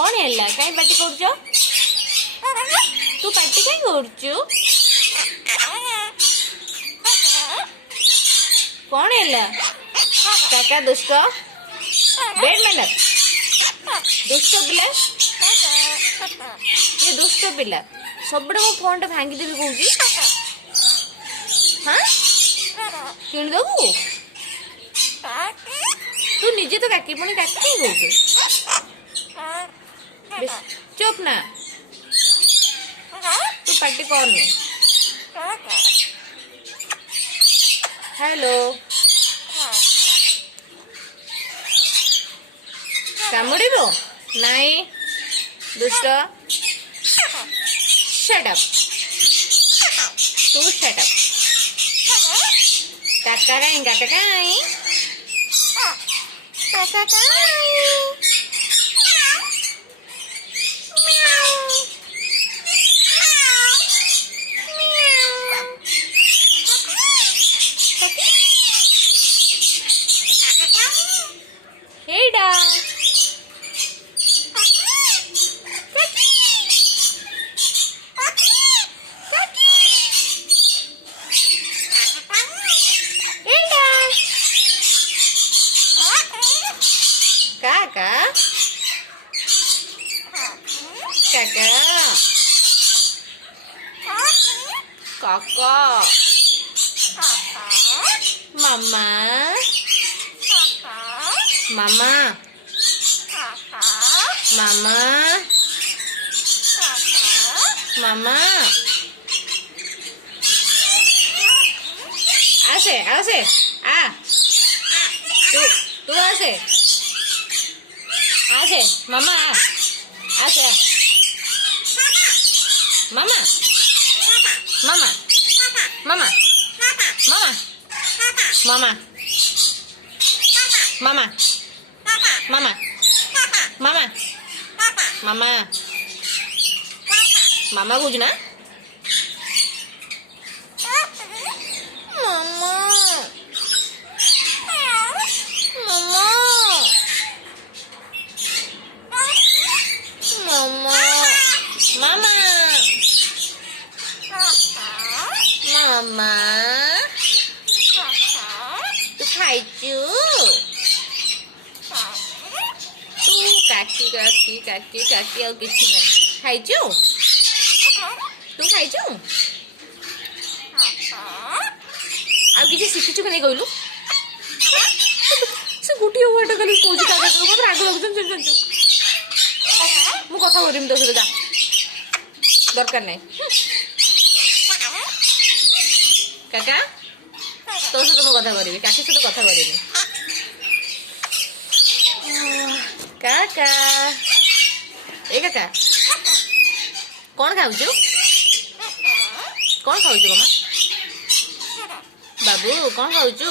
कौन है कहीं पार्टी कर तू पार्टी कहीं कर कौन है काका दुष्ट बेड मैनर दुष्ट पिला ये दुष्ट पिला सब मो फोन टा भांगीदेवी कौच हाँ किणदबू तू निजे तो काकी पुणी काकी कहीं कौच चुप ना तू पार्टी करनी हेलो कामुड़ो नाई दुष्ट शट अप तू शट अप काका कहीं काका कहीं काका कहीं Hey dog. Kakak, kakak, kakak, mama, mama, mama, mama, आसे आसे आ तू आसे आसे मामा आसे मामा मामा मामा मामा मामा मामा मामा मामा मामा मामा बुझना मामा मामा मामा मामा मामा तू खाइचु तू काकी काकी काकी काकी और किसी नहीं खाइचु तू खाइचु ଆଉ କିଛି ଶିଖିଛୁ କି ନାଇଁ କହିଲୁ ସେ ଗୋଟିଏ ୱାର୍ଡ ଖାଲି କହୁଛି କାକା ମୋତେ ରାଗ ଲାଗୁଛନ୍ତି ଜାଣିଛୁ ମୁଁ କଥା କରିବି ତୋ ସହିତ ଯା ଦରକାର ନାହିଁ କାକା ତୋ ସହିତ ମୁଁ କଥା କରିବି କାକି ସହିତ କଥା କରିବି କାକା ଏ କାକା କ'ଣ ଖାଉଛୁ କ'ଣ ଖାଉଛୁ ମାମା बाबू कौन खाऊचु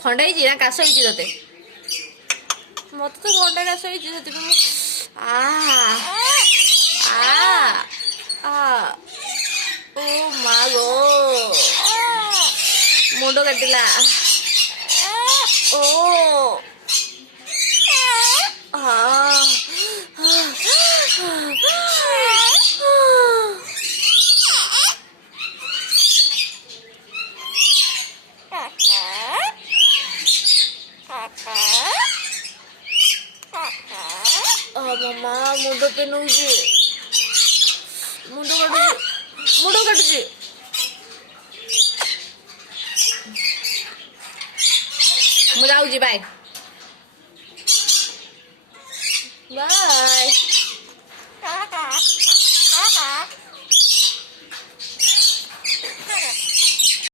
थंडा ही काश ही ते मत तो थंडा काश ओ माँ गो मुंड काटिला ओ हाँ मामा मुंड पेन मुंड काटुची मुझे बाय। ବାଏ।